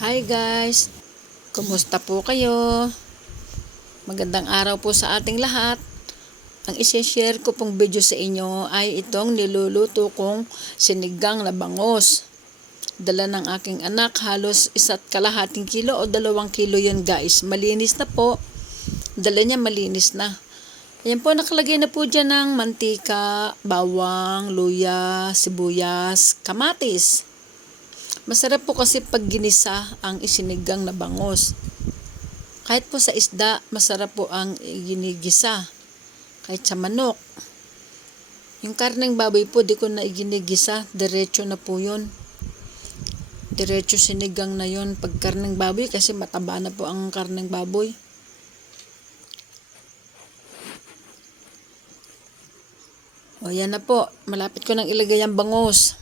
Hi guys! Kumusta po kayo? Magandang araw po sa ating lahat. Ang isi-share ko pong video sa inyo ay itong niluluto kong sinigang na bangos. Dala ng aking anak halos isa't kalahating kilo o dalawang kilo yun guys. Malinis na po. Dala niya malinis na. Ayan po, nakalagay na po dyan ng mantika, bawang, luya, sibuyas, kamatis. Masarap po kasi pag ginisa ang isinigang na bangos. Kahit po sa isda, masarap po ang ginigisa. Kahit sa manok. Yung karneng baboy po, di ko na iginigisa. Diretso na po yun. Diretso sinigang na yun pag karneng baboy kasi mataba na po ang karneng baboy. O yan na po. Malapit ko nang ilagay ang bangos.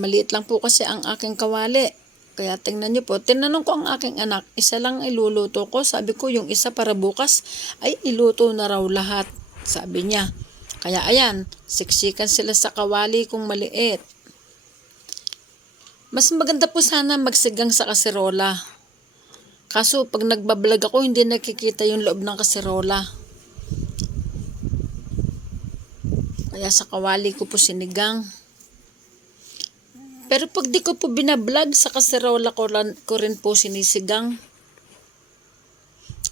Maliit lang po kasi ang aking kawali. Kaya tingnan niyo po, tinanong ko ang aking anak, isa lang iluluto ko. Sabi ko, yung isa para bukas, ay iluto na raw lahat. Sabi niya. Kaya ayan, siksikan sila sa kawali kung maliit. Mas maganda po sana magsigang sa kaserola. Kaso pag nagbablog ako, hindi nakikita yung loob ng kaserola. Kaya sa kawali ko po sinigang. Pero pag di ko po binablog, sa kaserola ko, ko rin po sinisigang.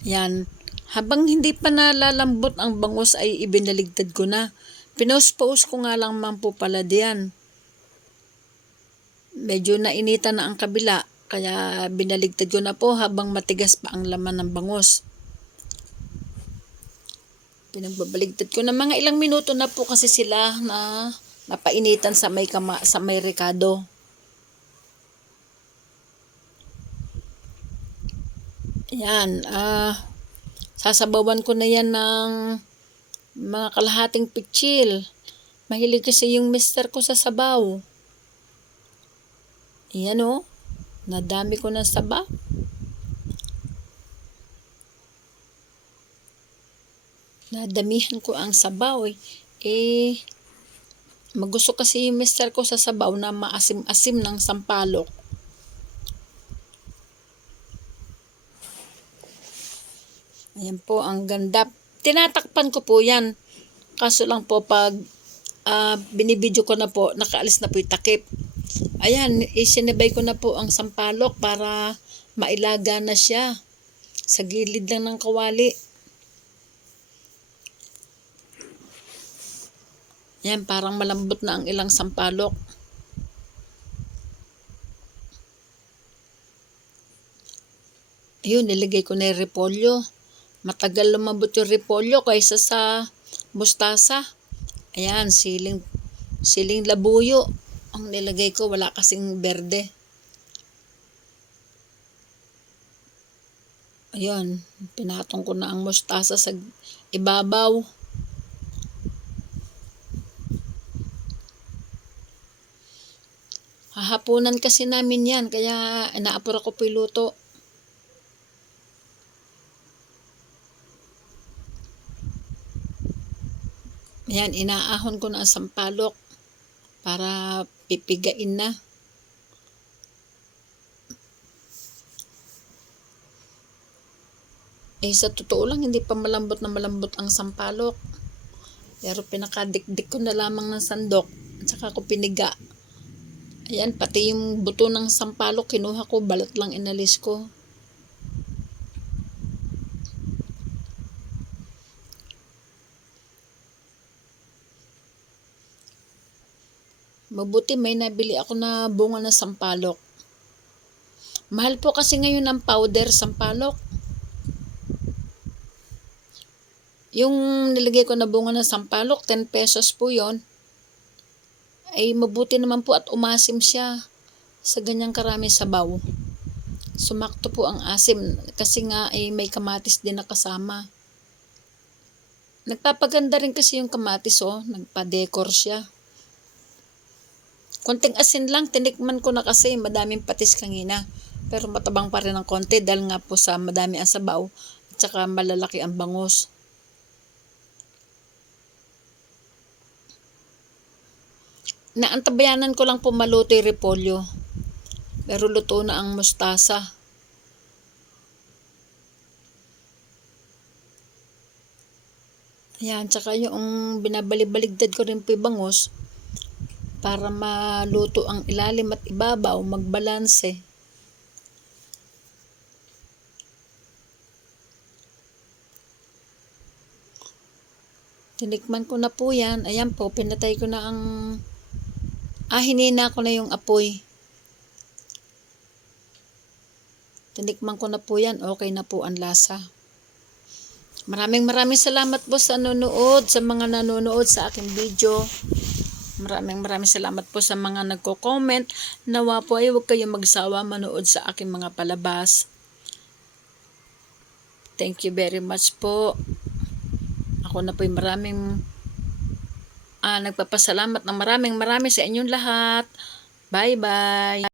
Yan. Habang hindi pa nalalambot ang bangus ay ibinaligtad ko na. Pinost-post ko nga lang man po pala diyan. Medyo nainita na ang kabila, kaya binaligtad ko na po habang matigas pa ang laman ng bangus. Pinagbabaligtad ko na mga ilang minuto na po kasi sila na napainitan sa may kama, sa may rekado. Yan, ah sasabawan ko na yan ng mga kalahating pitchil. Mahilig kasi yung mister ko sa sabaw. Yan o, nadami ko ng sabaw. Nadamihan ko ang sabaw eh. Eh, magusto kasi yung mister ko sa sabaw na maasim-asim ng sampalok. Ayan po, ang ganda. Tinatakpan ko po yan. Kaso lang po pag ah, binibidyo ko na po, nakaalis na po yung takip. Ayan, isinibay ko na po ang sampalok para mailaga na siya. Sa gilid lang ng kawali. Yan, parang malambot na ang ilang sampalok. Ayun, nilagay ko na yung repolyo. Matagal lumabot yung repolyo kaysa sa mustasa. Ayan, siling, siling labuyo. Ang nilagay ko, wala kasing berde. Ayun, pinatong ko na ang mustasa sa ibabaw. Hahapunan kasi namin yan, kaya inaapura ko po yung luto. Yan, inaahon ko na ang sampalok para pipigain na. Eh, sa totoo lang, hindi pa malambot na malambot ang sampalok. Pero pinakadikdik ko na lamang ng sandok. At saka ko piniga. Ayan, pati yung buto ng sampalok, kinuha ko, balat lang inalis ko. Mabuti may nabili ako na bunga ng sampalok. Mahal po kasi ngayon ang powder sampalok. Yung nilagay ko na bunga ng sampalok, 10 pesos po yon ay mabuti naman po at umasim siya sa ganyang karami sabaw. Sumakto po ang asim kasi nga ay may kamatis din na kasama. Nagpapaganda rin kasi yung kamatis oh, nagpa-decor siya. Konting asin lang, tinikman ko na kasi madaming patis kangina. Pero matabang pa rin ng konti dahil nga po sa madami ang sabaw at saka malalaki ang bangus. Naantabayanan ko lang po maluto yung repolyo. Pero luto na ang mustasa. Ayan, tsaka yung binabalibaligtad ko rin po yung bangus para maluto ang ilalim at ibabaw, magbalanse. Tinikman ko na po yan. Ayan po, pinatay ko na ang... Ah, hinina ko na yung apoy. Tinikman ko na po yan. Okay na po ang lasa. Maraming maraming salamat po sa nanonood, sa mga nanonood sa aking video. Maraming maraming salamat po sa mga nagko-comment. Nawa po ay huwag kayong magsawa manood sa aking mga palabas. Thank you very much po. Ako na po yung maraming ah, nagpapasalamat ng maraming maraming sa inyong lahat. Bye-bye.